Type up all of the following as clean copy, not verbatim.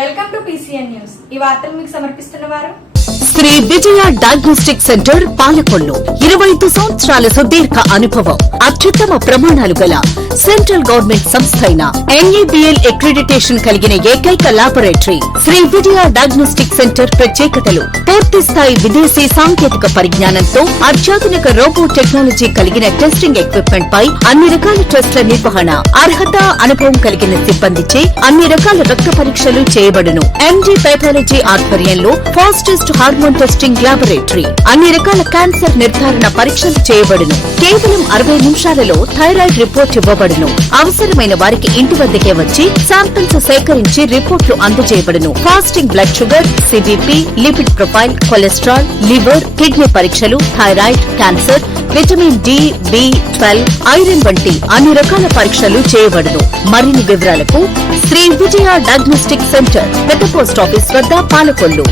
Welcome to PCN news. ఈ వార్తలు మీకు సమర్పిస్తున్న వారు శ్రీ విజయ డయాగ్నోస్టిక్ సెంటర్ పాలకొల్లు. 25 సంవత్సరాల సుదీర్ఘ అనుభవం, అత్యుత్తమ ప్రమాణాలు గల సెంట్రల్ గవర్నమెంట్ సంస్థ అయిన NABL అక్రిడిటేషన్ కలిగిన ఏకైక laboratory Shri Vijaya diagnostic centre ప్రత్యేకతలు: పూర్తి స్థాయి విదేశీ సాంకేతిక పరిజ్ఞానంతో అత్యాధునిక రోబో టెక్నాలజీ కలిగిన టెస్టింగ్ ఎక్విప్మెంట్ పై అన్ని రకాల టెస్టుల నిర్వహణ, అర్హత, అనుభవం కలిగిన సిబ్బందిచే అన్ని రకాల రక్త పరీక్షలు చేయబడును. MD పైథాలజీ ఆధ్వర్యంలో ఫాస్టెస్ట్ హార్మోన్ టెస్టింగ్ లాబొరేటరీ, అన్ని రకాల క్యాన్సర్ నిర్ధారణ పరీక్షలు చేయబడును. కేవలం 60 నిమిషాలలో థైరాయిడ్ రిపోర్ట్ ఇవ్వబడును. అవసరమైన వారికి ఇంటి వద్దకే వచ్చి శాంపిల్స్ సేకరించి రిపోర్ట్లు అందజేయబడును. Fasting blood sugar, CBP, lipid profile, cholesterol, liver, kidney పరీక్షలు, thyroid, cancer, vitamin D, B12, iron వంటి అన్ని రకాల పరీక్షలు చేయబడును. మరిన్ని వివరాలకు శ్రీ విజయ డయాగ్నోస్టిక్ సెంటర్, పెద్ద పోస్ట్ ఆఫీస్ వద్ద, పాలకొల్లు.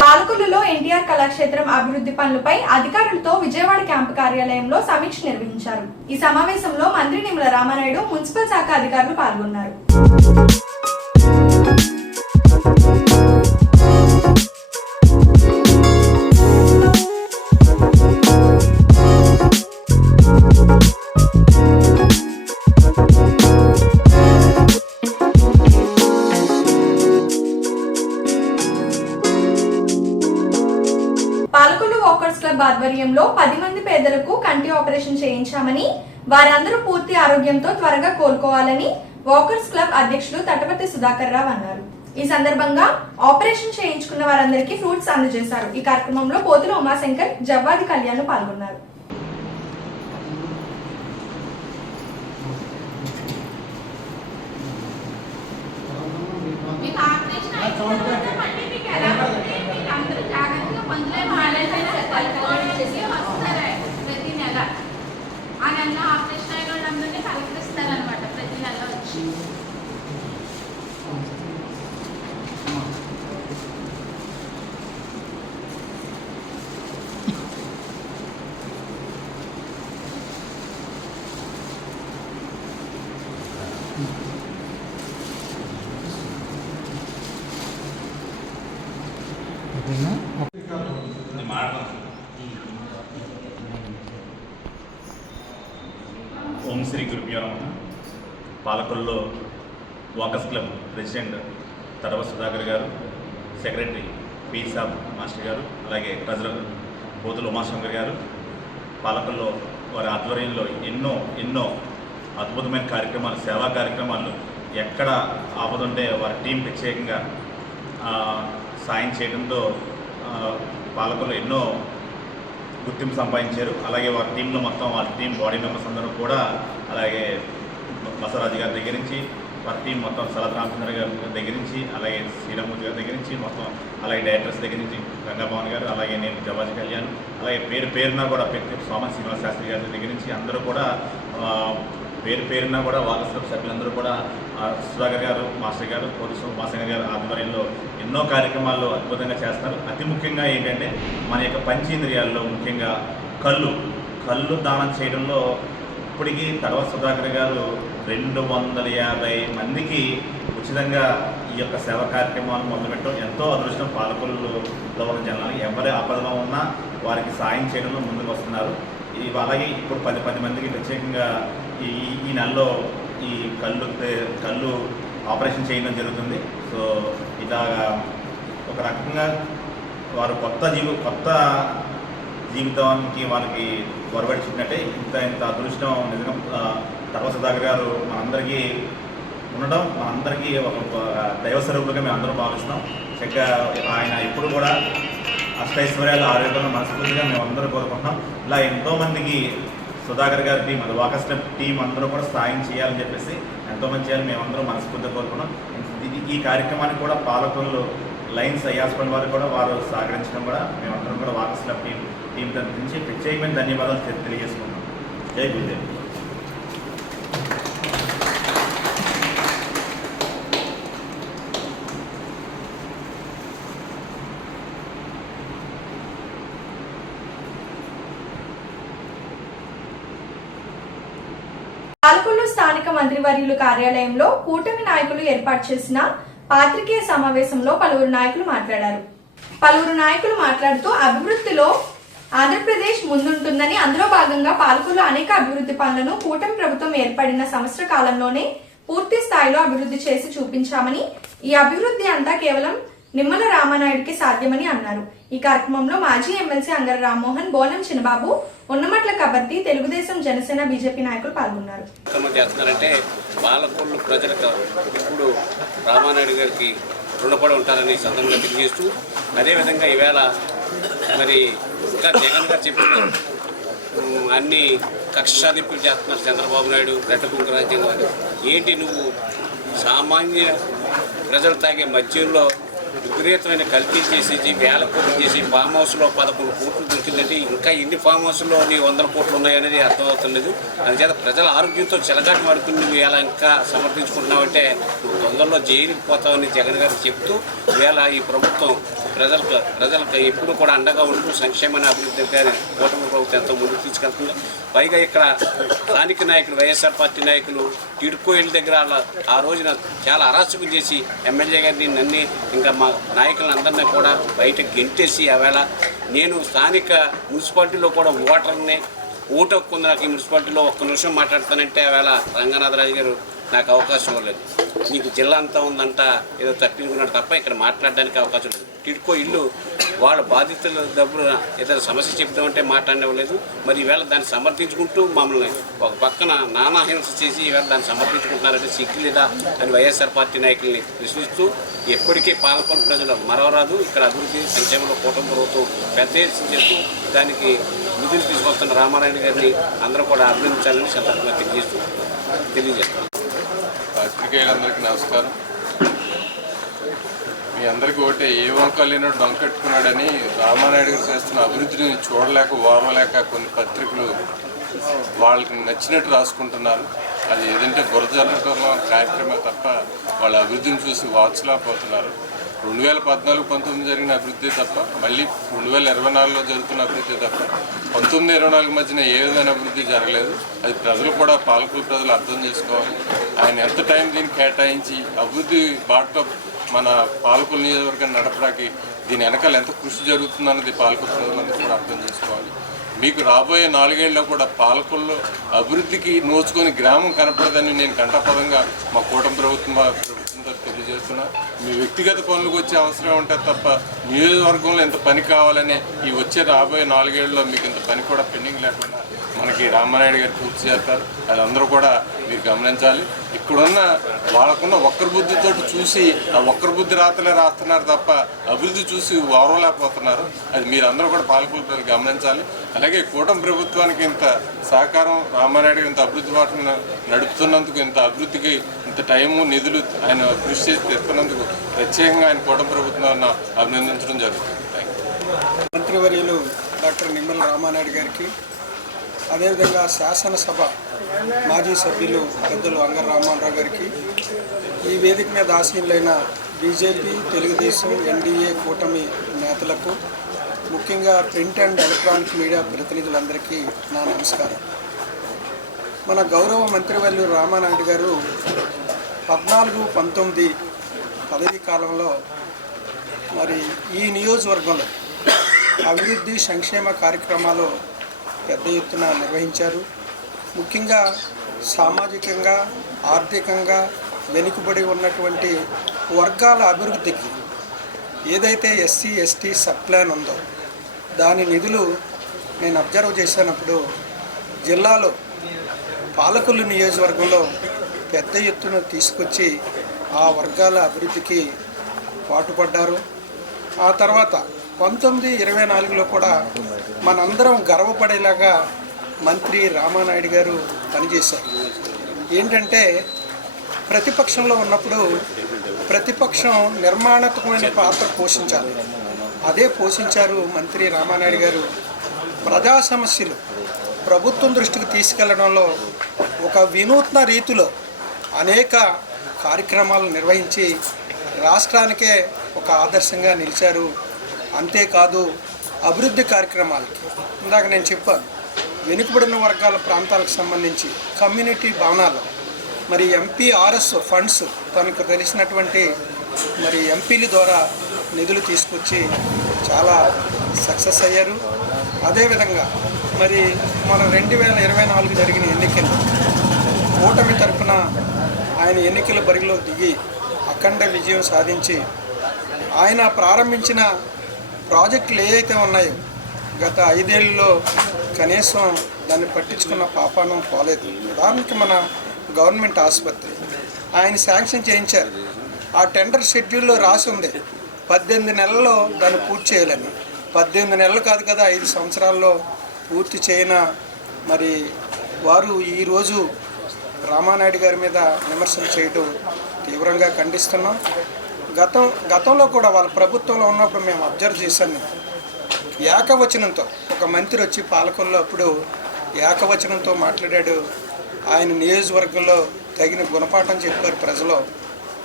పాలకొల్లులో NTR కళాక్షేత్రం అభివృద్ధి పనులపై అధికారులతో విజయవాడ క్యాంపు కార్యాలయంలో సమీక్ష నిర్వహించారు. ఈ సమావేశంలో మంత్రి నిమ్మల రామానాయుడు, మున్సిపల్ శాఖ అధికారులు పాల్గొన్నారు. పాలకొల్లు వాకర్స్ క్లబ్ ఆధ్వర్యంలో 10 మంది పేదలకు కంటి ఆపరేషన్ చేయించామని, వారందరూ పూర్తి ఆరోగ్యంతో త్వరగా కోలుకోవాలని వాకర్స్ క్లబ్ అధ్యక్షులు తటపతి సుధాకర్ రావు అన్నారు. ఈ సందర్భంగా ఆపరేషన్ చేయించుకున్న వారందరికీ ఫ్రూట్స్ అందజేశారు. ఈ కార్యక్రమంలో పోతుల ఉమాశంకర్, జవ్వాది కళ్యాణ్ పాల్గొన్నారు. ఓం శ్రీ గురుభ్యో నమః. పాలకొల్లులో వాకర్స్ క్లబ్ ప్రెసిడెంట్ తడవ సుధాకర్ గారు, సెక్రటరీ పి సాబ్ మాస్టర్ గారు, అలాగే ట్రెజరర్ పోతుల ఉమాశంకర్ గారు పాలకొల్లులో వారి ఆధ్వర్యంలో ఎన్నో అద్భుతమైన కార్యక్రమాలు, సేవా కార్యక్రమాలు, ఎక్కడ ఆపదుంటే వారి టీం ప్రత్యేకంగా సాయం చేయడంతో పాలకొల్లు ఎన్నో గుర్తింపు సంపాదించారు. అలాగే వారి టీంలో మొత్తం వారి టీం బాడీ మెంబర్స్ అందరూ కూడా, అలాగే బసవరాజు గారి దగ్గర నుంచి వారి టీం మొత్తం సలత్ రామచంద్ర గారి దగ్గర నుంచి, అలాగే శ్రీరామూర్తి గారి దగ్గర నుంచి మొత్తం, అలాగే డైరెక్టర్స్ దగ్గర నుంచి గంగాభవన్ గారు, అలాగే నేను జవాజీ కళ్యాణ్, అలాగే పేరున కూడా సోమన్ శ్రీనివాస శాస్త్రి గారి దగ్గర నుంచి అందరూ కూడా పేరున కూడా వాకర్స్ క్లబ్ సభ్యులందరూ కూడా సుధాకర్ గారు, మాస్టర్ గారు, పోలీసు ఉమాశంకర్ గారు ఆధ్వర్యంలో ఎన్నో కార్యక్రమాలు అద్భుతంగా చేస్తారు. అతి ముఖ్యంగా ఏంటంటే మన యొక్క పంచేంద్రియాల్లో ముఖ్యంగా కళ్ళు దానం చేయడంలో ఇప్పటికీ తడవ సుధాకర్ గారు 250 మందికి ఉచితంగా ఈ యొక్క సేవా కార్యక్రమాలు మొదలుపెట్టడం ఎంతో అదృష్టం. పాలకొల్లులో ఉన్న జనాలు ఎవరి ఆపదలో ఉన్నా వారికి సాయం చేయడంలో ముందుకు వస్తున్నారు. అలాగే ఇప్పుడు 10 మందికి ప్రత్యేకంగా ఈ నెలలో ఈ కళ్ళు ఆపరేషన్ చేయడం జరుగుతుంది. సో ఇలాగా ఒక రకంగా వారు కొత్త జీవితానికి వాళ్ళకి పొరబడి చూపినట్టే ఇంత అదృష్టం నిజంగా తడవ సుధాకర్ గారు మనందరికీ ఉండడం, మనందరికీ ఒక దైవ స్వరూపులుగా మేము అందరం భావిస్తున్నాం. చక్కగా ఆయన ఎప్పుడు కూడా అష్టైశ్వర్యాలు, ఆరోగ్యంలో మనస్ఫూర్తిగా మేము అందరూ కోరుకుంటున్నాం. ఇలా ఎంతోమందికి సుధాకర్ గారి టీం, అది వాకర్స్ క్లబ్ టీం అందరూ కూడా సాయం చేయాలని చెప్పేసి ఎంతోమంది చేయాలని మేమందరం మనస్ఫూర్తిగా కోరుకున్నాం. ఈ కార్యక్రమానికి కూడా పాలకొల్లు లయన్స్ ఐ హాస్పిటల్ వారు కూడా వారు సహకరించడం కూడా మేమందరం కూడా వాకర్స్ క్లబ్ టీం తరఫు నుంచి ప్రత్యేకమైన ధన్యవాదాలు తెలియజేసుకున్నాం. జై గురుదేవ్. పాలకొల్లు స్థానిక మంత్రివర్యులు కార్యాలయంలో కూటమి నాయకులు ఏర్పాటు చేసిన పాత్రికేయ సమావేశంలో పలువురు నాయకులు మాట్లాడుతూ అభివృద్ధిలో ఆంధ్రప్రదేశ్ ముందుంటుందని, అందులో భాగంగా పాలకులు అనేక అభివృద్ధి పనులను కూటమి ప్రభుత్వం ఏర్పడిన సంవత్సర కాలంలోనే పూర్తి స్థాయిలో అభివృద్ధి చేసి చూపించామని, ఈ అభివృద్ధి అంతా కేవలం నిమ్మల రామానాయుడికి సాధ్యమని అన్నారు. ఈ కార్యక్రమంలో మాజీ ఎమ్మెల్సీ అంగర రామ్మోహన్, బోనం చిన్నబాబు, ఉన్నమట్ల కబర్తి, తెలుగుదేశం, జనసేన, బీజేపీ నాయకులు పాల్గొన్నారు. చేస్తున్నారంటే పాలకొల్లు ప్రజలకు ఇప్పుడు రామానాయుడు గారికి రుణపడి ఉంటారని సందర్భంగా తెలియజేస్తూ, అదేవిధంగా ఈవేళ మరి ఇంకా జగన్ గారు చెప్పిన అన్ని కక్ష సాధింపులు చేస్తున్నారు చంద్రబాబు నాయుడు, రెట్టకుంక రాజ్యం గారు. ఏంటి నువ్వు సామాన్య ప్రజలు తాగే మద్యంలో విపరీతమైన కల్తీ చేసేసి వేల కోట్లు చేసి ఫామ్ హౌస్లో 11 కోట్లు దొరికిందంటే ఇంకా ఎన్ని ఫామ్ హౌస్లో నీ 100 కోట్లు ఉన్నాయనేది అర్థమవుతులేదు. అందుచేత ప్రజల ఆరోగ్యంతో చెలగాటు మాడుకుని నువ్వు ఇలా ఇంకా సమర్థించుకుంటున్నావంటే నువ్వు తొందరలో జైలుకి పోతావని జగన్ గారు చెప్తూ, ఇవాళ ఈ ప్రభుత్వం ప్రజలకు ఎప్పుడు కూడా అండగా ఉంటూ సంక్షేమాన్ని అభివృద్ధి కూటమి ప్రభుత్వం ఎంతో ముందుకు తీసుకెళ్తుంది. పైగా ఇక్కడ స్థానిక నాయకులు, వైఎస్ఆర్ పార్టీ నాయకులు టిడ్కో ఇళ్ళ దగ్గర ఆ రోజున చాలా అరాచకం చేసి ఎమ్మెల్యే గారిని నన్ను ఇంకా మా నాయకులందరినీ కూడా బయటకు గెంటేసి, ఆవేళ నేను స్థానిక మున్సిపాలిటీలో కూడా ఓటర్ని, ఓటు హక్కు ఉంది నాకు ఈ మున్సిపాలిటీలో, ఒక్క నిమిషం మాట్లాడతానంటే ఆవేళ రంగనాథరాజు గారు నాకు అవకాశం ఇవ్వలేదు. నీకు జిల్లా అంతా ఉందంట ఏదో తప్పించుకున్నాడు తప్ప ఇక్కడ మాట్లాడడానికి అవకాశం లేదు. టిడ్కో ఇల్లు వాళ్ళ బాధితుల డబ్బులు ఏదైనా సమస్య చెప్తామంటే మాట్లాడలేదు. మరి ఈవేళ దాన్ని సమర్థించుకుంటూ మమ్మల్ని ఒక పక్కన నానాహింస చేసి ఈవేళ దాన్ని సమర్థించుకుంటున్నారంటే సిగ్గు లేదా అని వైఎస్ఆర్ పార్టీ నాయకుల్ని ప్రశ్నిస్తూ, ఎప్పటికీ పాలకొల్లు ప్రజలు మరవరాదు. ఇక్కడ అభివృద్ధి సంక్షేమంలో కూటమి ప్రభుత్వం పెద్ద ఎత్తున చేస్తూ దానికి నిధులు తీసుకొస్తున్న రామారాయణ గారిని అందరూ కూడా అభినందించాలని సందర్భంగా తెలియజేస్తాం. పాత్రికేయులందరికీ నమస్కారం. మీ అందరికీ ఒకటే, ఏ వంక లేనట్టు డొంకెట్టుకున్నాడని రామానాయుడు గారు చేస్తున్న అభివృద్ధిని చూడలేక ఓర్వలేక కొన్ని పత్రికలు వాళ్ళకి నచ్చినట్టు రాసుకుంటున్నారు. అది ఏదంటే బురజల్లటంలో కార్యక్రమం తప్ప వాళ్ళ అభివృద్ధిని చూసి వాచలేకపోతున్నారు. 2014-19 జరిగిన అభివృద్ధి తప్ప, మళ్ళీ 2024లో జరుగుతున్న అభివృద్ధి తప్ప 19-24 మధ్యన ఏ విధమైన అభివృద్ధి జరగలేదు. అది ప్రజలు కూడా, పాలకుల ప్రజలు అర్థం చేసుకోవాలి. ఆయన ఎంత టైం దీన్ని కేటాయించి అభివృద్ధి బాటలో మన పాలకుల నియోజకవర్గాన్ని నడపడానికి దీని వెనకాల ఎంత కృషి జరుగుతుందన్నది పాలకుల ప్రజలందరూ కూడా అర్థం చేసుకోవాలి. మీకు రాబోయే 4 ఏళ్ళలో కూడా పాలకుల్లో అభివృద్ధికి నోచుకొని గ్రామం కనపడదని నేను కంఠపదంగా మా కూటమి ప్రభుత్వంతో తెలియజేస్తున్నా. మీ వ్యక్తిగత పనులకు వచ్చే అవసరం ఉంటుంది తప్ప నియోజకవర్గంలో ఎంత పని కావాలనే ఈ వచ్చే రాబోయే 4 ఏళ్ళలో మీకు ఇంత పని కూడా పెండింగ్ లేకుండా మనకి రామానాయుడు గారు పూర్తి చేస్తారు. అది అందరూ కూడా మీరు గమనించాలి. ఇక్కడున్న వాళ్ళకున్న ఒక్కరి బుద్ధితో చూసి ఆ ఒక్కరి బుద్ధి రాస్తున్నారు తప్ప అభివృద్ధి చూసి ఓర్వలేకపోతున్నారు. అది మీరందరూ కూడా పాలకులు గమనించాలి. అలాగే కూటమి ప్రభుత్వానికి ఇంత సహకారం, రామానాయుడు ఇంత అభివృద్ధి బాటను నడుపుతున్నందుకు, ఇంత అభివృద్ధికి ఇంత టైము, నిధులు ఆయన కృషి చేసి తెస్తున్నందుకు ప్రత్యేకంగా ఆయన కూటమి ప్రభుత్వాన్ని అభినందించడం జరుగుతుంది. మంత్రివర్యులు డాక్టర్ నిమ్మల రామానాయుడు గారికి, అదేవిధంగా శాసనసభ మాజీ సభ్యులు పెద్దలు అంగర రామ్మోహన్ రావు గారికి, ఈ వేదిక మీద ఆసీనులైన బీజేపీ, తెలుగుదేశం, ఎన్డీఏ కూటమి నేతలకు, ముఖ్యంగా ప్రింట్ అండ్ ఎలక్ట్రానిక్ మీడియా ప్రతినిధులందరికీ నా నమస్కారం. మన గౌరవ మంత్రివర్యులు రామానాయుడు గారు 14-19 పదవీ కాలంలో మరి ఈ నియోజకవర్గంలో అభివృద్ధి సంక్షేమ కార్యక్రమాలు పెద్ద ఎత్తున నిర్వహించారు. ముఖ్యంగా సామాజికంగా, ఆర్థికంగా వెనుకబడి ఉన్నటువంటి వర్గాల అభివృద్ధికి ఏదైతే ఎస్సీ ఎస్టీ సబ్ ప్లాన్ ఉందో దాని నిధులు నేను అబ్జర్వ్ చేసినప్పుడు జిల్లాలో పాలకొల్లు నియోజకవర్గంలో పెద్ద ఎత్తున తీసుకొచ్చి ఆ వర్గాల అభివృద్ధికి పాటుపడ్డారు. ఆ తర్వాత 1924లో కూడా మనందరం గర్వపడేలాగా మంత్రి రామానాయుడు గారు పనిచేశారు. ఏంటంటే ప్రతిపక్షంలో ఉన్నప్పుడు ప్రతిపక్షం నిర్మాణాత్మకమైన పాత్ర పోషించాలి. అదే పోషించారు మంత్రి రామానాయుడు గారు. ప్రజా సమస్యలు ప్రభుత్వం దృష్టికి తీసుకెళ్లడంలో ఒక వినూత్న రీతిలో అనేక కార్యక్రమాలు నిర్వహించి రాష్ట్రానికే ఒక ఆదర్శంగా నిలిచారు. అంతేకాదు అభివృద్ధి కార్యక్రమాలకి ఇందాక నేను చెప్పాను, వెనుకబడిన వర్గాల ప్రాంతాలకు సంబంధించి కమ్యూనిటీ భవనాలు, మరి ఎంపీఆర్ఎస్ ఫండ్స్ తనకు తెలిసినటువంటి మరి ఎంపీల ద్వారా నిధులు తీసుకొచ్చి చాలా సక్సెస్ అయ్యారు. అదేవిధంగా మరి మన 2024 జరిగిన ఎన్నికల్లో కూటమి తరఫున ఆయన ఎన్నికల బరిలో దిగి అఖండ విజయం సాధించి ఆయన ప్రారంభించిన ప్రాజెక్టులు ఏవైతే ఉన్నాయో గత 5 ఏళ్ళలో కనీసం దాన్ని పట్టించుకున్న పాపానం పోలేదు. ఉదాహరణకి మన గవర్నమెంట్ ఆసుపత్రి ఆయన శాంక్షన్ చేయించారు. ఆ టెండర్ షెడ్యూల్లో రాసి ఉంది 18 నెలల్లో దాన్ని పూర్తి చేయాలని. 18 నెలలు కాదు కదా, 5 సంవత్సరాల్లో పూర్తి చేయన మరి వారు ఈరోజు రామానాయుడు గారి మీద విమర్శలు చేయడం తీవ్రంగా ఖండిస్తున్నాం. గతంలో కూడా వాళ్ళ ప్రభుత్వంలో ఉన్నప్పుడు మేము అబ్జర్వ్ చేశాను. ఏకవచనంతో ఒక మంత్రి వచ్చి పాలకొల్లో అప్పుడు ఏకవచనంతో మాట్లాడాడు. ఆయన నియోజకవర్గంలో తగిన గుణపాఠం చెప్పారు ప్రజలు.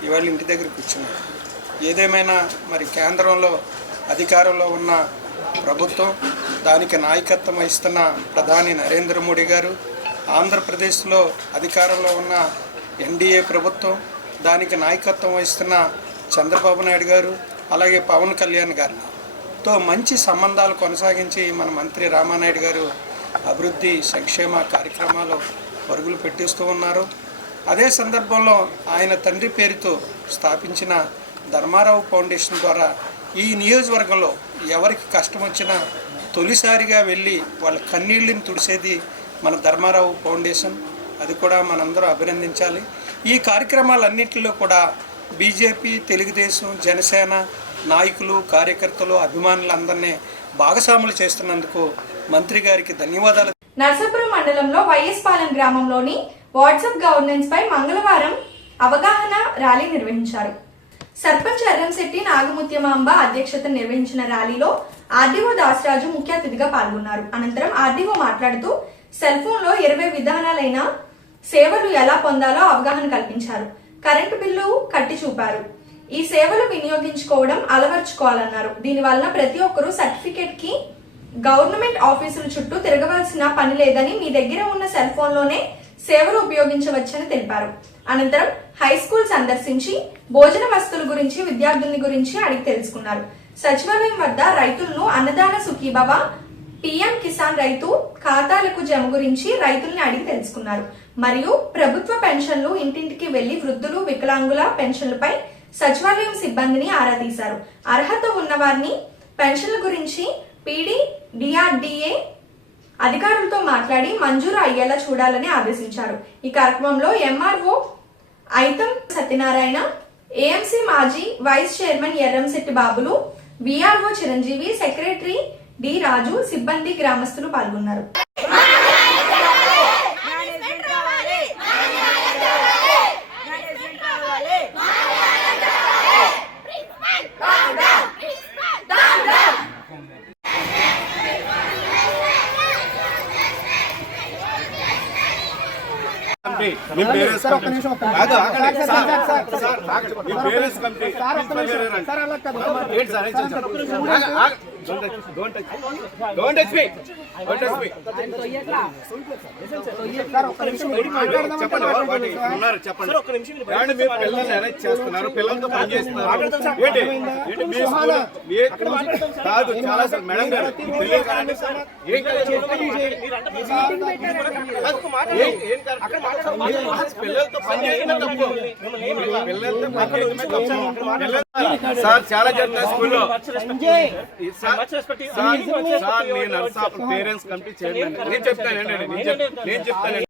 ఇవాళ ఇంటి దగ్గర కూర్చున్నారు. ఏదేమైనా మరి కేంద్రంలో అధికారంలో ఉన్న ప్రభుత్వం, దానికి నాయకత్వం వహిస్తున్న ప్రధాని నరేంద్ర మోడీ గారు, ఆంధ్రప్రదేశ్లో అధికారంలో ఉన్న ఎన్డీఏ ప్రభుత్వం, దానికి నాయకత్వం వహిస్తున్న చంద్రబాబు నాయుడు గారు, అలాగే పవన్ కళ్యాణ్ గారితో మంచి సంబంధాలు కొనసాగించి మన మంత్రి రామానాయుడు గారు అభివృద్ధి సంక్షేమ కార్యక్రమాలు పరుగులు పెట్టిస్తూ ఉన్నారు. అదే సందర్భంలో ఆయన తండ్రి పేరుతో స్థాపించిన ధర్మారావు ఫౌండేషన్ ద్వారా ఈ నియోజకవర్గంలో ఎవరికి కష్టం వచ్చినా తొలిసారిగా వెళ్ళి వాళ్ళ కన్నీళ్ళని తుడిసేది మన ధర్మారావు ఫౌండేషన్. అది కూడా మనందరూ అభినందించాలి. ఈ కార్యక్రమాలన్నింటిలో కూడా బీజేపీ, తెలుగుదేశం, జనసేన నాయకులు, కార్యకర్తలు, అభిమానులందరినీ భాగస్వాములు చేస్తున్నందుకు మంత్రి గారికి ధన్యవాదాలు. నర్సాపురం మండలంలో వైఎస్ పాలెం గ్రామంలోని వాట్సాప్ గవర్నెన్స్ పై మంగళవారం అవగాహన ర్యాలీ నిర్వహించారు. సర్పంచ్ ఎర్రంశెట్టి నాగముత్యమాంబ అధ్యక్షతన నిర్వహించిన ర్యాలీలో ఆర్డీఓ దాసరాజు ముఖ్య అతిథిగా పాల్గొన్నారు. అనంతరం ఆర్డీఓ మాట్లాడుతూ సెల్ ఫోన్ లో 20 విధానాలైన సేవలు ఎలా పొందాలో అవగాహన కల్పించారు. కరెంటు బిల్లు కట్టి చూపారు. ఈ సేవలు వినియోగించుకోవడం అలవర్చుకోవాలన్నారు. దీనివల్ల ప్రతి ఒక్కరూ సర్టిఫికేట్ కి గవర్నమెంట్ ఆఫీసుల చుట్టూ తిరగవలసిన పని లేదని మీ దగ్గర ఉన్న సెల్ ఫోన్ లోనే సేవలు ఉపయోగించవచ్చని తెలిపారు. అనంతరం హై స్కూల్ సందర్శించి భోజన వస్తువుల గురించి, విద్యార్థుల గురించి అడిగి తెలుసుకున్నారు. సచివాలయం వద్ద రైతులను అన్నదాన సుఖీభవ, పీఎం కిసాన్ రైతు ఖాతాలకు జమ గురించి రైతుల్ని అడిగి తెలుసుకున్నారు. మరియు ప్రభుత్వ పెన్షన్లు ఇంటింటికి వెళ్లి వృద్ధులు, వికలాంగుల పెన్షన్లపై సచివాలయం సిబ్బందిని ఆరా తీశారు. అర్హత ఉన్న వారిని పెన్షన్ల గురించి పీడీ, డిఆర్డీఏ అధికారులతో మాట్లాడి మంజూరు అయ్యేలా చూడాలని ఆదేశించారు. ఈ కార్యక్రమంలో ఎంఆర్ఓ ఐతం సత్యనారాయణ, ఏఎంసీ మాజీ వైస్ చైర్మన్ ఎర్రంశెట్టి బాబులు, విఆర్ఓ చిరంజీవి, సెక్రటరీ డి రాజు, సిబ్బంది, గ్రామస్తులు పాల్గొన్నారు. పిల్లల్ని అరెస్ట్ చేస్తున్నారు, పిల్లలతో పనిచేస్తున్నారు కాదు. చాలా సార్ మేడం గారు పిల్లలతో పనిచేయడమే తప్పు. పిల్లలతో పనిచేయడమే తప్పు సార్. చాలా జరుగుతాయి స్కూల్లో. సార్ నేను నర్సాపురం పేరెంట్స్ కమిటీ చైర్మన్. నేను చెప్తానండి, నేను చెప్తానండి.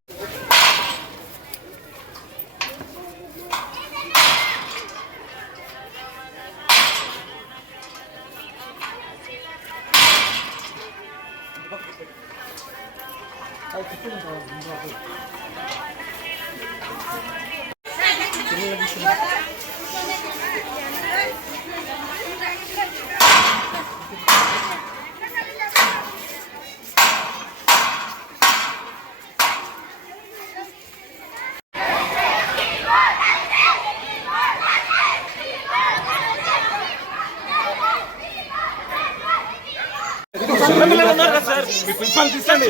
ప్రిన్సిపల్ తీసుకోండి.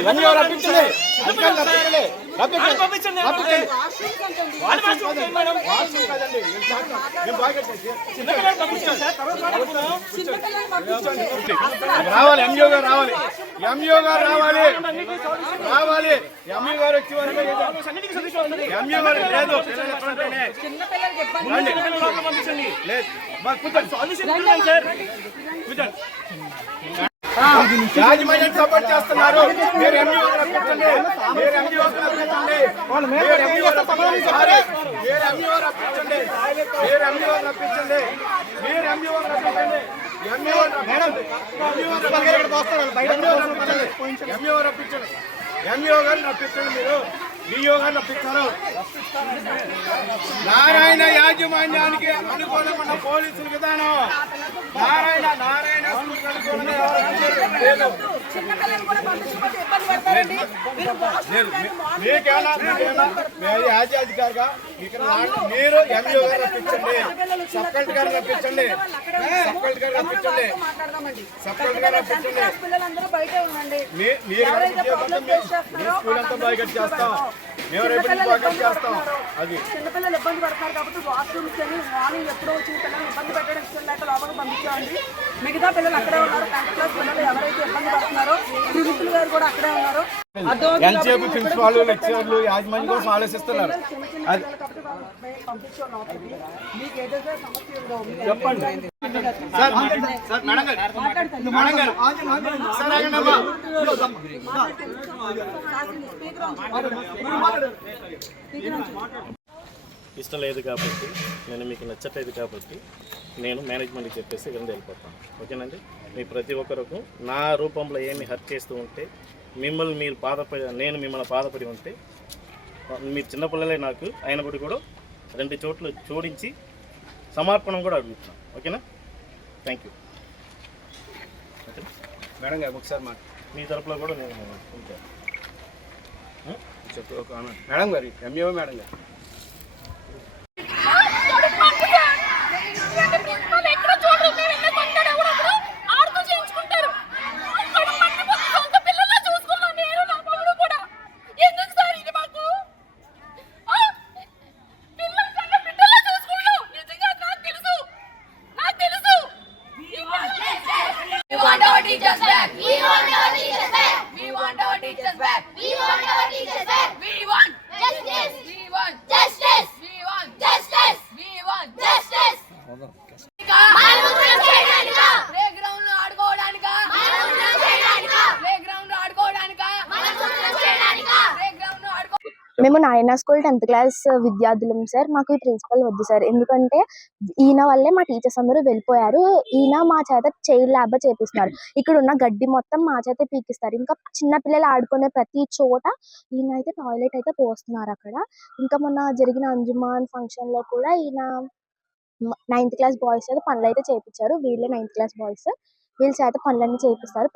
పంపించండి రావాలి ఎంఈఓ గారు రావాలి ఎంఈఓ గారు రావాలి రావాలి ఎంఈఓ గారు వచ్చి ఎంఈఓ గారు లేదు యాజమాన్యం సపోర్ట్ చేస్తున్నారు. మీరు ఎంఈఓ రప్పించండి, మీరు ఎంఈఓ రప్పించండి, మీరు ఎంఈఓ రప్పించండి, మీరు ఎంఈఓ రప్పించండి, మీరు ఎంఈఓ రప్పించండి, మీరు ఎంఈఓ రప్పించండి, ఎంఈఓ రప్పించండి, ఎంఈఓ గారిని రప్పించండి, మీరు డిఓ గారిని రప్పిస్తారు. నారాయణ యాజమాన్యానికి అనుకూలమైన పోలీసుల విధానం నారాయణ అనుకూలంగా అధికారిగా మీరు ఎంఈఓ గారు రప్పించండి, సబ్ కలెక్టర్ గారు రప్పించండి, సబ్ కలెక్టర్ గారు రప్పించండి, సబ్ కలెక్టర్ గారు రప్పించండి. మీరు స్కూల్ అంతా బాగా చేస్తాం, మేము రేపు బాగా చేస్తాం. అది చిన్నపిల్లలు ఇబ్బంది పడతారు కాబట్టి వాష్రూమ్స్ అని మార్నింగ్ ఎప్పుడో వచ్చిన పిల్లలు ఇబ్బంది పెట్టడం ఇష్టం లేక లోపలికి పంపించామండి. మిగతా పిల్లలు అక్కడే ఉన్నారు. 10th క్లాస్ పిల్లలు ఎవరైతే ఇబ్బంది పడుతున్నారో ప్రిన్సిపల్ గారు కూడా అక్కడే ఉన్నారు. ఎంతసేపు ప్రిన్సిపాల్ లెక్చరర్లు యాజమాన్యం కోసం ఆలోచిస్తున్నారు. అది పంపించాం లోపలికి. మీకు ఏదైతే సమస్య ఉందో చెప్పండి సార్. సార్ మేడం గారు, మేడం గారు సార్ ఆగండమ్మా. ఇష్టం లేదు కాబట్టి, నేను మీకు నచ్చట్లేదు కాబట్టి నేను మేనేజ్మెంట్కి చెప్పేసి కింద వెళ్ళిపోతాను. ఓకేనండి. మీ ప్రతి ఒక్కరికి నా రూపంలో ఏమి హర్ట్ చేస్తూ ఉంటే మిమ్మల్ని మీరు నేను మిమ్మల్ని బాధపడి ఉంటే మీరు చిన్నపిల్లలే నాకు అయినప్పటికీ కూడా 2 చోట్ల జోడించి సమర్పణం కూడా అడుగుతున్నాను. ఓకేనా? Thank you. మేడం గారు ఒకసారి మాట మీ తరపులో కూడా నేను ఉంటాను. చెప్పు మేడం గారు, ఎంఈఓ మేడం గారు. మేము నారాయణ స్కూల్ 10th క్లాస్ విద్యార్థులం సార్. మాకు ఈ ప్రిన్సిపల్ వద్దు సార్. ఎందుకంటే ఈయన వల్లే మా టీచర్స్ అందరూ వెళ్ళిపోయారు. ఈయన మా చేత చైల్డ్ ల్యాబ్ చేపిస్తున్నారు. ఇక్కడ ఉన్న గడ్డి మొత్తం మా చేత పీకిస్తారు. ఇంకా చిన్న పిల్లలు ఆడుకునే ప్రతి చోట ఈయన అయితే టాయిలెట్ అయితే పోస్తున్నారు అక్కడ. ఇంకా మొన్న జరిగిన అంజుమాన్ ఫంక్షన్ లో కూడా ఈయన 9th క్లాస్ బాయ్స్ అయితే పనులు అయితే చేయించారు. వీళ్ళే 9th క్లాస్ బాయ్స్, వీళ్ళ చేత పనులన్నీ చేపిస్తారు.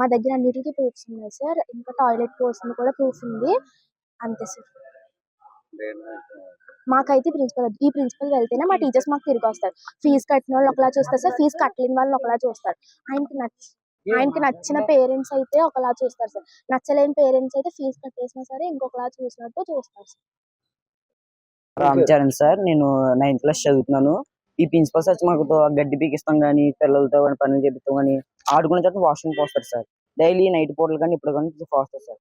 మా దగ్గర అన్నిటికీ ప్రూఫ్స్ ఉన్నాయి సార్. ఇంకా టాయిలెట్ పోస్తుంది కూడా ప్రూఫ్ ఉంది. అంతే సార్. మాకైతే ప్రిన్సిపల్ ఈ ప్రిన్సిపల్ వెళ్తేనే మా టీచర్స్ మాకు తిరిగి వస్తారు. ఫీజు కట్టిన వాళ్ళు ఒకలా చూస్తారు సార్, ఫీజు కట్టలేని వాళ్ళని ఒకలా చూస్తారు. ఆయనకి నచ్చిన పేరెంట్స్ అయితే ఒకలా చూస్తారు సార్, నచ్చలేని పేరెంట్స్ అయితే ఫీజు కట్టేసినా సరే ఇంకొకలా చూసినట్టు చూస్తారు సార్. రామ్ చరణ్ సార్, నేను 9th క్లాస్ చదువుతున్నాను. ఈ ప్రిన్సిపల్ సార్ మాకు గడ్డి పీకిస్తాం కానీ, పిల్లలతో పనులు చేపిస్తాం కానీ, ఆడుకునే చోట వాష్రూమ్ పోస్తారు సార్. డైలీ నైట్ పూటలు కానీ ఇప్పుడు కానీ పోస్తారు సార్.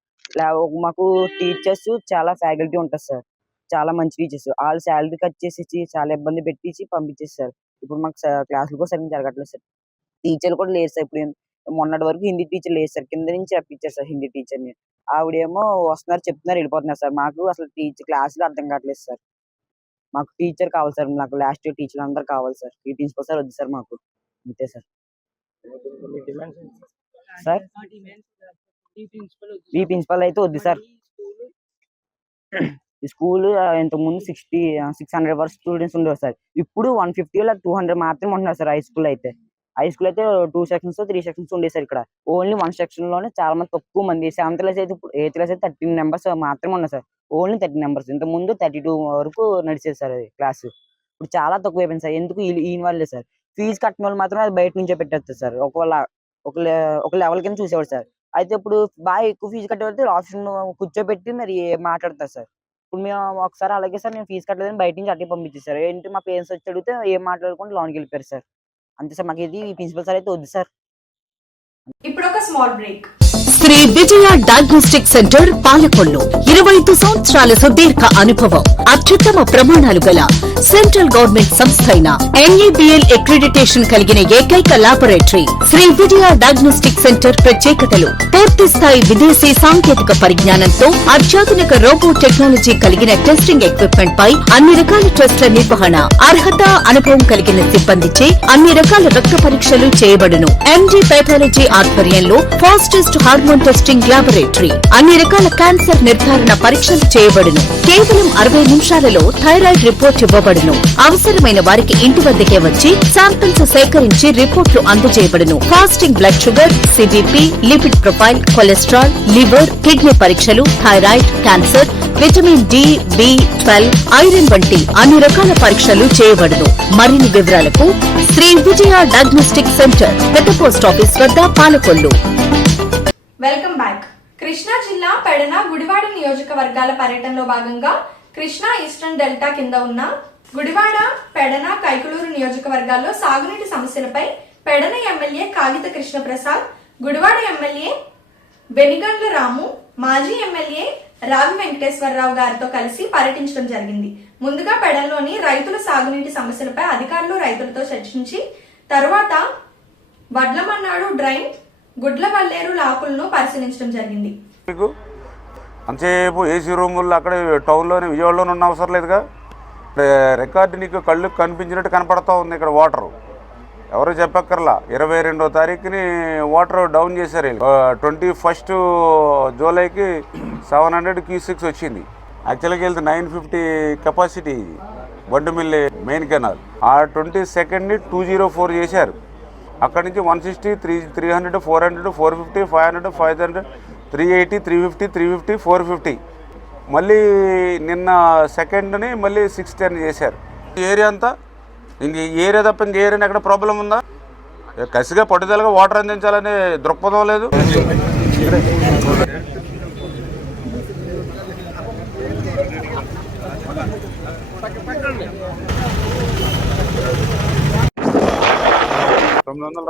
మాకు టీచర్స్ చాలా ఫ్యాకల్టీ ఉంటుంది సార్, చాలా మంచి టీచర్స్. వాళ్ళు శాలరీ కట్ చేసి చాలా ఇబ్బంది పెట్టించి పంపించేస్తారు. ఇప్పుడు మాకు క్లాసులు కూడా సరిగ్గా జరగట్లేదు సార్. టీచర్లు కూడా లేదు సార్. ఇప్పుడు మొన్నటి వరకు హిందీ టీచర్ లేదు సార్, కింద నుంచి రప్పించారు సార్ హిందీ టీచర్ని. ఆవిడేమో వస్తున్నారు చెప్తున్నారు వెళ్ళిపోతున్నారు సార్. మాకు అసలు క్లాసులు అర్థం కావట్లేదు సార్. మాకు టీచర్ కావాలి సార్, నాకు లాస్ట్ ఇయర్ టీచర్ అందరు కావాలి సార్. ఈ ప్రిన్సిపల్ సార్ వద్దు సార్ మాకు, అంతే సార్. సార్ ఈ ప్రిన్సిపల్ అయితే వద్దు సార్. ఈ స్కూల్ ఇంతకుముందు 600 వరకు స్టూడెంట్స్ ఉండేవారు సార్. ఇప్పుడు 150 లేదా 200 మాత్రమే ఉంటున్నారు సార్. హై స్కూల్ అయితే 2 సెక్షన్స్ 3 సెక్షన్స్ ఉండేది సార్. ఇక్కడ ఓన్లీ 1 సెక్షన్ లోనే చాలా మంది తక్కువ మంది. 7th క్లాస్ అయితే 8th క్లాస్ అయితే 13 మెంబర్స్ మాత్రమే ఉన్నారు సార్. Only 13 members. ఇంత ముందు 32 వరకు నడిచేది సార్ అది క్లాస్. ఇప్పుడు చాలా తక్కువ అయిపోయింది సార్. ఎందుకు ఈయన వాళ్ళే సార్. ఫీజు కట్టిన వాళ్ళు మాత్రం అది బయట నుంచే పెట్టేస్తారు సార్. ఒక లెవెల్ కింద చూసేవాడు సార్. అయితే ఇప్పుడు బాగా ఎక్కువ ఫీజు కట్టేవాళ్ళతో ఆప్షన్ కూర్చోబెట్టి మరి మాట్లాడతారు సార్. ఇప్పుడు మేము ఒకసారి అలాగే సార్ నేను ఫీజు కట్టలేదని బయట నుంచి అట్టే పంపించేసారు. ఏంటి మా పేరెంట్స్ వచ్చి అడిగితే ఏం మాట్లాడకుండా లోన్కి వెళ్ళిపోయారు సార్. అంతే సార్, మాకు ఇది ప్రిన్సిపల్ సార్ అయితే వద్దు సార్. ఇప్పుడు ఒక small break. Shri Vijaya diagnostic centre Palakollu 25 సంవత్సరాల సుదీర్ఘ అనుభవం, అత్యుత్తమ ప్రమాణాలు గల సెంట్రల్ గవర్నమెంట్ సంస్థ అయిన NABL అక్రిడిటేషన్ కలిగిన ఏకైక laboratory Shri Vijaya diagnostic centre. ప్రత్యేకతలు: పూర్తి స్థాయి విదేశీ సాంకేతిక పరిజ్ఞానంతో అత్యాధునిక రోబో టెక్నాలజీ కలిగిన టెస్టింగ్ ఎక్విప్మెంట్ పై అన్ని రకాల టెస్టుల నిర్వహణ, అర్హత, అనుభవం కలిగిన సిబ్బందిచే అన్ని రకాల రక్త పరీక్షలు చేయబడును. MD పైథాలజీ ఆధ్వర్యంలో ఫాస్టెస్ట్ హార్మోన్ టెస్టింగ్ లాబొరేటరీ, అన్ని రకాల క్యాన్సర్ నిర్ధారణ పరీక్షలు చేయబడును. కేవలం 60 నిమిషాలలో థైరాయిడ్ రిపోర్ట్ ఇవ్వబడును. అవసరమైన వారికి ఇంటి వద్దకే వచ్చి శాంపిల్స్ సేకరించి రిపోర్ట్లు అందజేయబడును. Fasting blood sugar, CBP, lipid profile, cholesterol, liver, kidney పరీక్షలు, thyroid, cancer, vitamin D, B12, iron వంటి అన్ని రకాల పరీక్షలు చేయబడును. మరిన్ని వివరాలకు శ్రీ విజయ డయాగ్నోస్టిక్ సెంటర్, పెద్ద పోస్ట్ ఆఫీస్ వద్ద, పాలకొల్లు. Welcome back. కృష్ణా జిల్లా పెడన, గుడివాడ నియోజకవర్గాల పర్యటనలో భాగంగా కృష్ణా ఈస్టర్న్ డెల్టా కింద ఉన్న గుడివాడ, పెడన, కైకలూరు నియోజకవర్గాల్లో సాగునీటి సమస్యలపై పెడన ఎమ్మెల్యే కాగిత కృష్ణప్రసాద్, గుడివాడ ఎమ్మెల్యే బెనిగండ్ల రాము, మాజీ ఎమ్మెల్యే రావి వెంకటేశ్వరరావు గారితో కలిసి పర్యటించడం జరిగింది. ముందుగా పెడనలోని రైతుల సాగునీటి సమస్యలపై అధికారులు రైతులతో చర్చించి తరువాత వడ్లమన్నాడు డ్రైన్, గుడ్లవల్లేరు లాకులను పరిశీలించడం జరిగింది. అంతసేపు ఏసీ రూముల్లో అక్కడ టౌన్లోనే విజయవాడలోనే ఉన్న అవసరం లేదుగా. రికార్డు నీకు కళ్ళు కనిపించినట్టు కనపడతా ఉంది. ఇక్కడ వాటరు ఎవరు చెప్పక్కర్లా. 22వ తారీఖుని వాటర్ డౌన్ చేశారు. 21 జూలైకి 700 క్యూసెక్స్ వచ్చింది. యాక్చువల్గా వెళ్తే 950 కెపాసిటీ ఇది బండుమిల్లి మెయిన్ కెనాల్. ఆ 22ని 204 చేశారు. అక్కడి నుంచి 160, 300, 400, 450, 500, 500, 380, 350, 350, 450. మళ్ళీ నిన్న సెకండ్ని మళ్ళీ 610 చేశారు. ఏరియా అంతా ఇంక ఏరియా తప్ప ఇంక ఏరియా ఎక్కడ ప్రాబ్లం ఉందా? కసిగా పట్టుదలగా వాటర్ అందించాలనే దృక్పథం లేదు.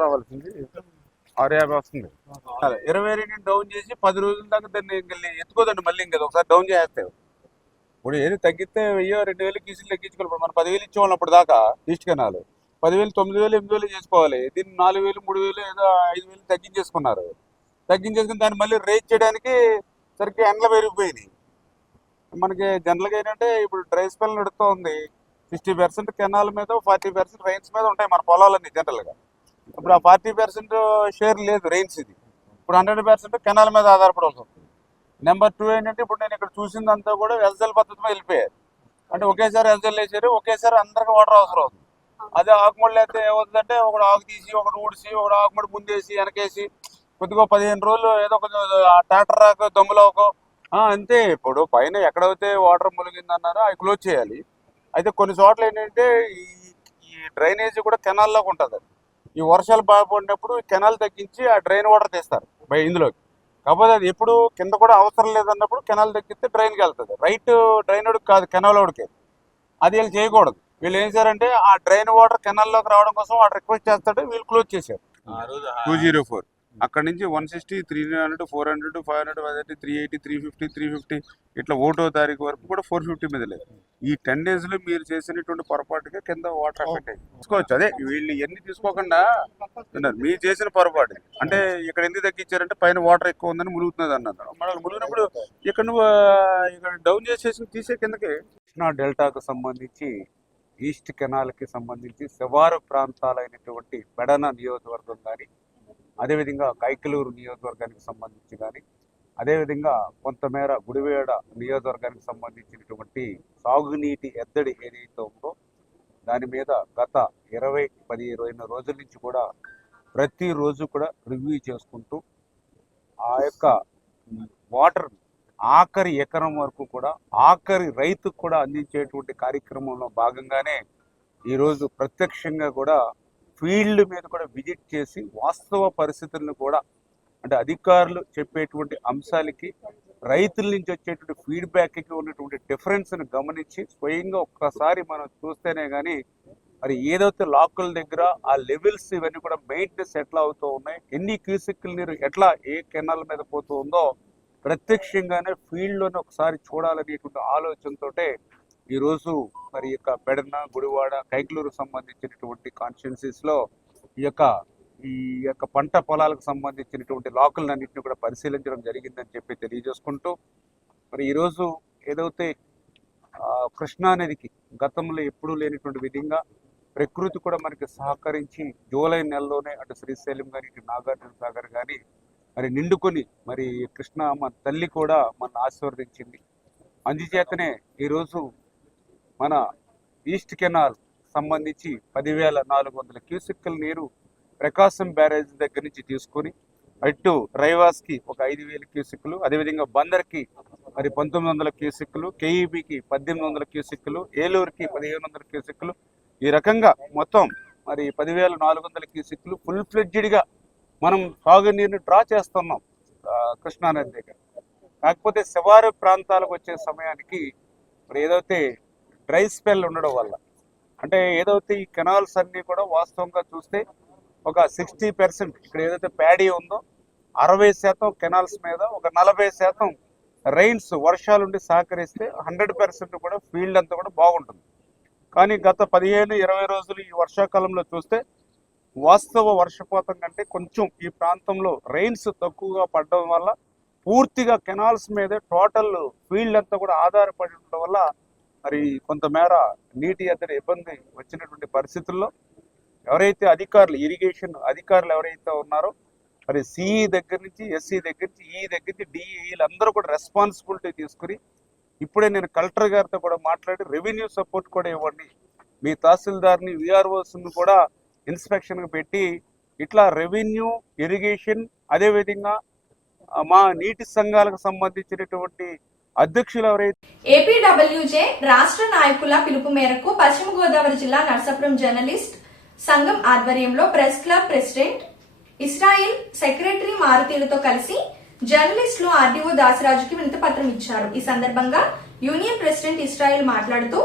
రావాల్సింది 650 వస్తుంది. 22 డౌన్ చేసి 10 రోజుల దాకా దాన్ని ఎత్తుకోదండి. మళ్ళీ ఇంకా ఒకసారి డౌన్ చేస్తాయి. ఇప్పుడు ఏది తగ్గితే 1000-2000 కేసులు తగ్గించుకోవాలి. మనం 10,000 ఇచ్చేవాళ్ళం అప్పుడు దాకా ఈస్ట్ కెనాల్. 10,000, 9,000, 8,000 చేసుకోవాలి. దీన్ని 4,000, 3,000 ఏదో 5,000 తగ్గించేసుకున్నారు. తగ్గించేసుకుని దాన్ని మళ్ళీ రేజ్ చేయడానికి సరికి ఎండలు పెరిగిపోయినాయి. మనకి జనరల్గా ఏంటంటే ఇప్పుడు డ్రై స్పెల్ నడుస్తూ ఉంది. 60% కెనాల్ మీద, 40% రైన్స్ మీద ఉంటాయి మన పొలాలన్నీ జనరల్గా. ఇప్పుడు ఆ 40% షేర్ లేదు రైన్స్. ఇది ఇప్పుడు 100% కెనాల్ మీద ఆధారపడాల్సి వస్తుంది. నెంబర్ 2 ఏంటంటే ఇప్పుడు నేను ఇక్కడ చూసిందంతా కూడా ఎస్ఎల్ పద్ధతిలో వెళ్ళిపోయారు. అంటే ఒకేసారి ఎస్ఎల్ వేసారు, ఒకేసారి అందరికి వాటర్ అవసరం అవుతుంది. అదే ఆకుముళ్ళు అయితే ఏమవుతుందంటే ఒకటి ఆకు తీసి, ఒకటి ఊడిసి, ఒకటి ఆకుముడి ముందేసి వెనకేసి కొద్దిగా 15 రోజులు ఏదో కొంచెం ట్రాక్టర్ రాకో దమ్ములోకో అంతే. ఇప్పుడు పైన ఎక్కడైతే వాటర్ మునిగిందన్నారో అవి క్లోజ్ చేయాలి. అయితే కొన్ని చోట్ల ఏంటంటే ఈ డ్రైనేజ్ కూడా కెనాల్లోకి ఉంటుంది. ఈ వర్షాలు బాగా పడినప్పుడు కెనాల్ తగ్గించి ఆ డ్రైన్ వాటర్ తీస్తారు ఇందులోకి. కాకపోతే అది ఎప్పుడు కింద కూడా అవసరం లేదన్నప్పుడు కెనాల్ తగ్గిస్తే డ్రైన్కి వెళ్తుంది. రైట్ డ్రైన్ వాడికి కాదు, కెనాల్ వాడికి. అది వీళ్ళు చేయకూడదు. వీళ్ళు ఏం చేశారంటే ఆ డ్రైన్ వాటర్ కెనాల్లోకి రావడం కోసం వాడు రిక్వెస్ట్ చేస్తాడు, వీళ్ళు క్లోజ్ చేశారు. 204 అక్కడి నుంచి 160, 300, 400, 500, 380, 350, 350 ఇట్లా 1వ తారీఖు వరకు కూడా 450 మీద లేదు. ఈ 10 days లో మీరు చేసినటువంటి పొరపాటుగా కింద వాటర్ ఎఫెక్ట్ అయ్యి తీసుకోవచ్చు. అదే వీళ్ళు ఎన్ని తీసుకోకుండా మీరు చేసిన పొరపాటు. అంటే ఇక్కడ ఎందుకు తగ్గించారంటే పైన వాటర్ ఎక్కువ ఉందని ములుగుతున్నది అన్నారు. మనం ములిగినప్పుడు ఇక్కడ నువ్వు ఇక్కడ డౌన్ చేసేసి తీసే కిందకి. కృష్ణా డెల్టాకు సంబంధించి ఈస్ట్ కెనాల్కి సంబంధించి శివారు ప్రాంతాలైనటువంటి పెడన నియోజకవర్గం కానీ, అదేవిధంగా కైకలూరు నియోజకవర్గానికి సంబంధించి కానీ, అదేవిధంగా కొంతమేర గుడివేడ నియోజకవర్గానికి సంబంధించినటువంటి సాగునీటి ఎద్దడి ఏదైతే ఉందో దాని మీద గత 15 రోజుల నుంచి కూడా ప్రతిరోజు కూడా రివ్యూ చేసుకుంటూ ఆ యొక్క వాటర్ ఆఖరి ఎకరం వరకు కూడా ఆఖరి రైతుకు కూడా అందించేటువంటి కార్యక్రమంలో భాగంగానే ఈరోజు ప్రత్యక్షంగా కూడా ఫీల్డ్ మీద కూడా విజిట్ చేసి వాస్తవ పరిస్థితులను కూడా అంటే అధికారులు చెప్పేటువంటి అంశాలకి రైతుల నుంచి వచ్చేటువంటి ఫీడ్బ్యాక్కి ఉన్నటువంటి డిఫరెన్స్ని గమనించి స్వయంగా ఒక్కసారి మనం చూస్తేనే కానీ మరి ఏదైతే లాకుల దగ్గర ఆ లెవెల్స్ ఇవన్నీ కూడా మెయింటెనెన్స్ ఎట్లా అవుతూ ఉన్నాయి, ఎన్ని క్యూసెక్కుల నీరు ఎట్లా ఏ కెనాల్ మీద పోతూ ఉందో ప్రత్యక్షంగానే ఫీల్డ్లోనే ఒకసారి చూడాలనేటువంటి ఆలోచనతోటే ఈరోజు మరి యొక్క పెడన, గుడివాడ, కైకలూరు సంబంధించినటువంటి కాన్స్టిట్యున్సీస్లో ఈ యొక్క పంట పొలాలకు సంబంధించినటువంటి లాకులన్నింటినీ కూడా పరిశీలించడం జరిగిందని చెప్పి తెలియజేసుకుంటూ మరి ఈరోజు ఏదైతే కృష్ణానదికి గతంలో ఎప్పుడూ లేనటువంటి విధంగా ప్రకృతి కూడా మనకి సహకరించి జూలై నెలలోనే అటు శ్రీశైలం కానీ ఇటు నాగార్జున సాగర్ కానీ మరి నిండుకొని మరి కృష్ణ మన తల్లి కూడా మన ఆశీర్వదించింది. అందుచేతనే ఈరోజు మన ఈస్ట్ కెనాల్ సంబంధించి 10,400 క్యూసెక్కుల నీరు ప్రకాశం బ్యారేజ్ దగ్గర నుంచి తీసుకొని అటు రైవాస్కి ఒక 5,000 క్యూసెక్కులు, అదేవిధంగా బందర్కి మరి 1,900 క్యూసెక్కులు, కేఈబికి 1,800 క్యూసెక్కులు, ఏలూరుకి 1,500 క్యూసెక్కులు, ఈ రకంగా మొత్తం మరి 10,400 క్యూసెక్కులు ఫుల్ ఫ్లెడ్జ్డ్గా మనం సాగునీరుని డ్రా చేస్తున్నాం కృష్ణానది దగ్గర. కాకపోతే శివారు ప్రాంతాలకు వచ్చే సమయానికి మరి ఏదైతే డ్రై స్పెల్ ఉండడం వల్ల అంటే ఏదైతే ఈ కెనాల్స్ అన్నీ కూడా వాస్తవంగా చూస్తే ఒక 60% ఇక్కడ ఏదైతే ప్యాడీ ఉందో 60% కెనాల్స్ మీద, ఒక 40% రైన్స్ వర్షాలుండి సహకరిస్తే 100% కూడా ఫీల్డ్ అంతా కూడా బాగుంటుంది. కానీ గత 15-20 రోజులు ఈ వర్షాకాలంలో చూస్తే వాస్తవ వర్షపాతం కంటే కొంచెం ఈ ప్రాంతంలో రైన్స్ తక్కువగా పడడం వల్ల పూర్తిగా కెనాల్స్ మీదే టోటల్ ఫీల్డ్ అంతా కూడా ఆధారపడి ఉండడం వల్ల మరి కొంతమేర నీటి ఎద్దడి ఇబ్బంది వచ్చినటువంటి పరిస్థితుల్లో ఎవరైతే అధికారులు, ఇరిగేషన్ అధికారులు ఎవరైతే ఉన్నారో మరి సిఈ దగ్గర నుంచి, ఎస్సీ దగ్గర నుంచి, ఈ దగ్గర నుంచి డిఈలు అందరూ కూడా రెస్పాన్సిబిలిటీ తీసుకుని ఇప్పుడే నేను కలెక్టర్ గారితో కూడా మాట్లాడి రెవెన్యూ సపోర్ట్ కూడా ఇవ్వండి, మీ తహసీల్దార్ని, విఆర్ఓస్ని కూడా ఇన్స్పెక్షన్కి పెట్టి ఇట్లా రెవెన్యూ, ఇరిగేషన్, అదేవిధంగా మా నీటి సంఘాలకు సంబంధించినటువంటి అధ్యక్షులు ఎవరైతే ఏపీడబ్ల్యూజే రాష్ట్ర నాయకుల పిలుపు మేరకు పశ్చిమ గోదావరి జిల్లా నర్సాపురం జర్నలిస్ట్ సంఘం ఆధ్వర్యంలో press club president Israel, secretary మారుతీలతో కలిసి జర్నలిస్టులు ఆర్డీఓ దాసరాజుకి వినతి పత్రం ఇచ్చారు. ఈ సందర్భంగా యూనియన్ ప్రెసిడెంట్ ఇస్రాయిల్ మాట్లాడుతూ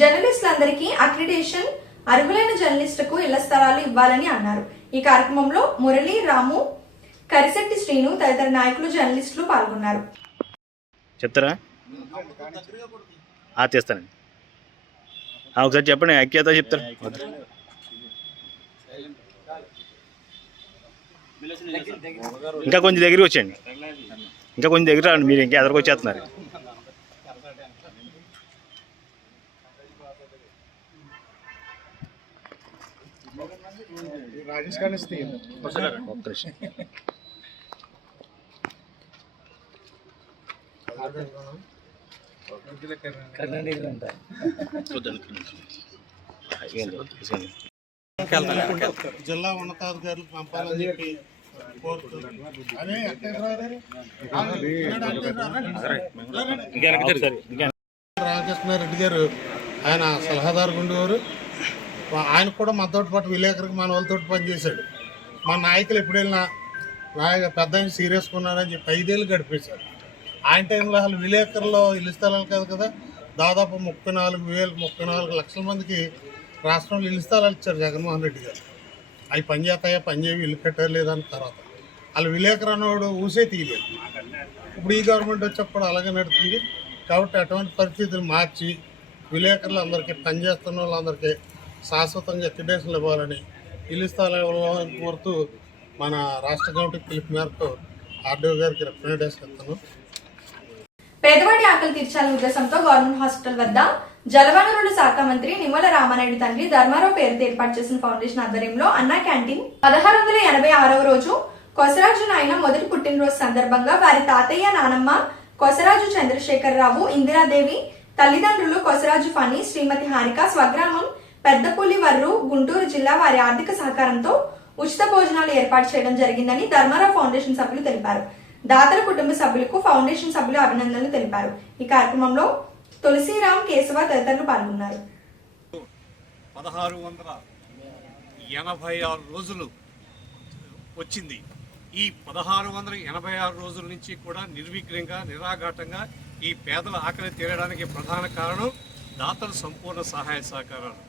జర్నలిస్టులందరికీ అక్రిడేషన్, అర్హులైన జర్నలిస్టులకు ఇళ్ల స్థలాలు ఇవ్వాలని అన్నారు. ఈ కార్యక్రమంలో మురళీ, రాము, కరిశెట్టి శ్రీను తదితర నాయకులు, జర్నలిస్టులు పాల్గొన్నారు. చెప్తారా? తీస్తానండి. ఒకసారి చెప్పండి, ఐక్యత చెప్తారు. ఇంకా కొంచెం దగ్గరికి వచ్చేయండి, ఇంకా కొంచెం దగ్గర రండి, మీరు ఇంకా ఎదరికి వచ్చేస్తున్నారు. రాజేష్ కానిస్తే జిల్లా ఉన్నతాధికారులు పంపాలని చెప్పి రామకృష్ణారెడ్డి గారు ఆయన సలహాదారు ఉండేవారు. ఆయన కూడా మనతో పాటు విలేకరికి మన వాళ్ళతో పనిచేశాడు. మన నాయకులు ఎప్పుడు వెళ్ళినా పెద్ద ఆయన సీరియస్గా ఉన్నారని చెప్పి 5 ఏళ్ళు గడిపేశారు. ఆయన టైంలో అసలు విలేకరులో ఇల్లు స్థలాలు కాదు కదా, దాదాపు 34 లక్షల మందికి రాష్ట్రంలో ఇల్లు స్థలాలు ఇచ్చారు జగన్మోహన్ రెడ్డి గారు. అవి పనిచేస్తాయా, పనిచేవి, ఇల్లు కట్టారు లేదని తర్వాత వాళ్ళు విలేకరు అన్నవాడు ఊసే తీయలేదు. ఇప్పుడు ఈ గవర్నమెంట్ వచ్చేప్పుడు అలాగే నడుతుంది. కాబట్టి అటువంటి పరిస్థితులు మార్చి విలేకరులు అందరికీ, పనిచేస్తున్న వాళ్ళందరికీ శాశ్వతంగా అక్రిడేషన్లు ఇవ్వాలని, ఇల్లు స్థలాలు ఇవ్వాలని కోరుతూ మన రాష్ట్ర కమిటీ పిలుపు మేరకు ఆర్డీఓ గారికి రిప్రజెంటేషన్ ఇస్తాను. పేదవాడి ఆకలి తీర్చాలనే ఉద్దేశంతో గవర్నమెంట్ హాస్పిటల్ వద్ద జలవనరుల శాఖ మంత్రి నిమ్మల రామానాయుడు తండ్రి ధర్మారావు పేరుతో ఏర్పాటు చేసిన ఫౌండేషన్ ఆధ్వర్యంలో అన్నా క్యాంటీన్ 1686వ రోజు కొసరాజు నాయన మొదటి పుట్టినరోజు సందర్భంగా వారి తాతయ్య, నానమ్మ కొసరాజు చంద్రశేఖరరావు, ఇందిరాదేవి, తల్లిదండ్రులు కొసరాజు ఫణి, శ్రీమతి హారిక, స్వగ్రామం పెద్దపల్లి వర్రు, గుంటూరు జిల్లా వారి ఆర్థిక సహకారంతో ఉచిత భోజనాలు ఏర్పాటు చేయడం జరిగిందని ధర్మారావు ఫౌండేషన్ సభ్యులు తెలిపారు. దాతల కుటుంబ సభ్యులకు ఫౌండేషన్ సభ్యులు అభినందనలు తెలిపారు. ఈ కార్యక్రమంలో తులసిరామ్, కేశవ తదితరులు పాల్గొన్నారు. 1686 రోజులు వచ్చింది ఈ 1686 రోజుల నుంచి కూడా నిర్విఘ్నంగా నిరాఘాటంగా ఈ పేదల ఆకలి తీరడానికి ప్రధాన కారణం దాతల సంపూర్ణ సహాయ సహకారాలు.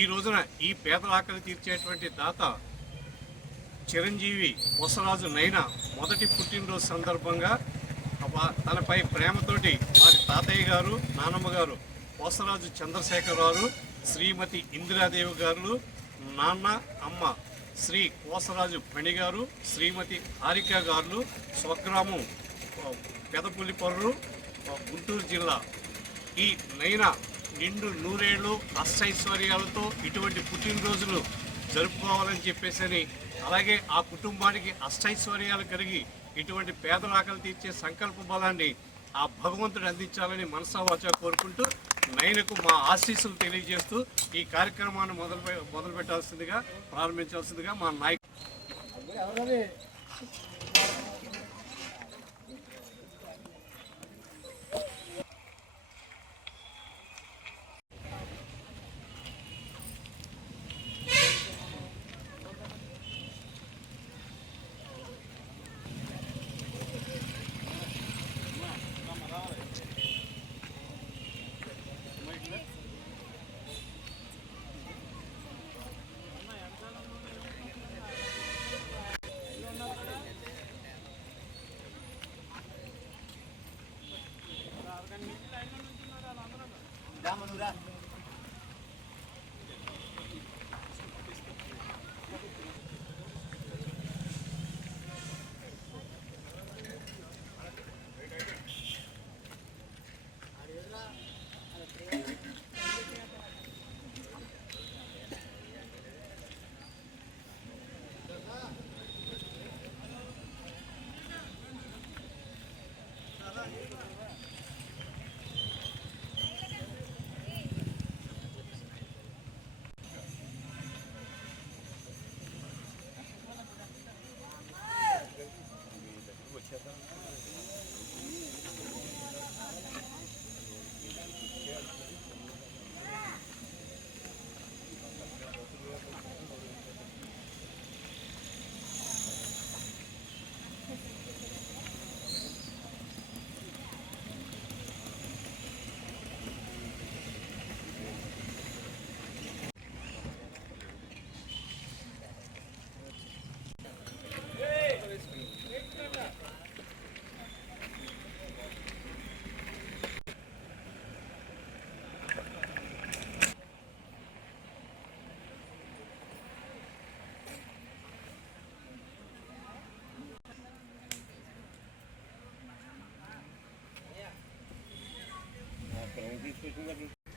ఈ రోజున ఈ పేదల ఆకలి తీర్చేటువంటి దాత చిరంజీవి కొసరాజు నైనా మొదటి పుట్టినరోజు సందర్భంగా తనపై ప్రేమతోటి వారి తాతయ్య గారు, నానమ్మ గారు కొసరాజు చంద్రశేఖరరావు, శ్రీమతి ఇందిరాదేవి గారు, నాన్న అమ్మ శ్రీ కోసరాజు పణి గారు, శ్రీమతి హారిక గారు, స్వగ్రామం పెదపులిపర్రు, గుంటూరు జిల్లా. ఈ నైనా నిండు నూరేళ్ళు అష్టైశ్వర్యాలతో ఇటువంటి పుట్టినరోజులు జరుపుకోవాలని చెప్పేసి, అలాగే ఆ కుటుంబానికి అష్టైశ్వర్యాలు కలిగి ఇటువంటి పేదల ఆకలి తీర్చే సంకల్ప బలాన్ని ఆ భగవంతుడు అందించాలని మనసావాచ కోరుకుంటూ నైనకు మా ఆశీస్సులు తెలియజేస్తూ ఈ కార్యక్రమాన్ని మొదలుపెట్టాల్సిందిగా ప్రారంభించాల్సిందిగా మా నాయకుడు.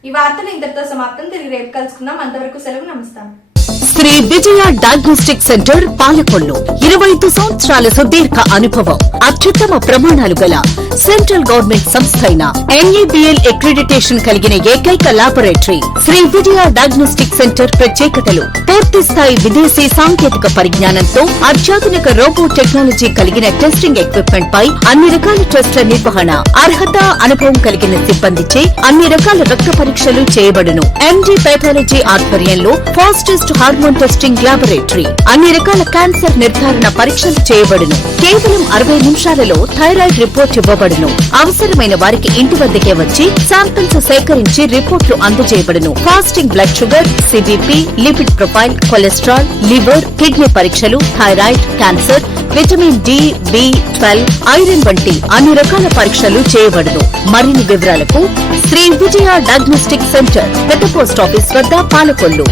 ఈ వార్తలు ఇంతటితో సమాప్తం. తిరిగి రేపు కలుసుకుందాం. అంతవరకు సెలవు. నమస్కారం. శ్రీ విజయ డయాగ్నోస్టిక్ సెంటర్ పాలకొల్లు 25 సంవత్సరాల సుదీర్ఘ అనుభవం, అత్యుత్తమ ప్రమాణాలు గల సెంట్రల్ గవర్నమెంట్ సంస్థ అయిన NABL అక్రిడిటేషన్ కలిగిన ఏకైక laboratory Shri Vijaya diagnostic centre. ప్రత్యేకతలు: పూర్తి స్థాయి విదేశీ సాంకేతిక పరిజ్ఞానంతో అత్యాధునిక రోబో టెక్నాలజీ కలిగిన టెస్టింగ్ ఎక్విప్మెంట్ పై అన్ని రకాల టెస్టుల నిర్వహణ, అర్హత, అనుభవం కలిగిన సిబ్బందిచే అన్ని రకాల రక్త పరీక్షలు చేయబడును. MD పెథాలజీ ఆధ్వర్యంలో ఫాస్టెస్ట్ హార్మోన్ టెస్టింగ్ ల్యాబొరేటరీ, అన్ని రకాల క్యాన్సర్ నిర్ధారణ పరీక్షలు చేయబడును. కేవలం 60 నిమిషాలలో థైరాయిడ్ రిపోర్ట్ ఇవ్వబడును. అవసరమైన వారికి ఇంటి వద్దకే వచ్చి శాంపిల్స్ సేకరించి రిపోర్ట్లు అందజేయబడును. Fasting blood sugar, CBP, lipid profile, cholesterol, liver, kidney పరీక్షలు, thyroid, cancer, vitamin D, B12, iron వంటి అన్ని రకాల పరీక్షలు చేయబడును. మరిన్ని వివరాలకు శ్రీ విజయ డయాగ్నోస్టిక్ సెంటర్, పెద్ద పోస్ట్ ఆఫీస్ వద్ద, పాలకొల్లు.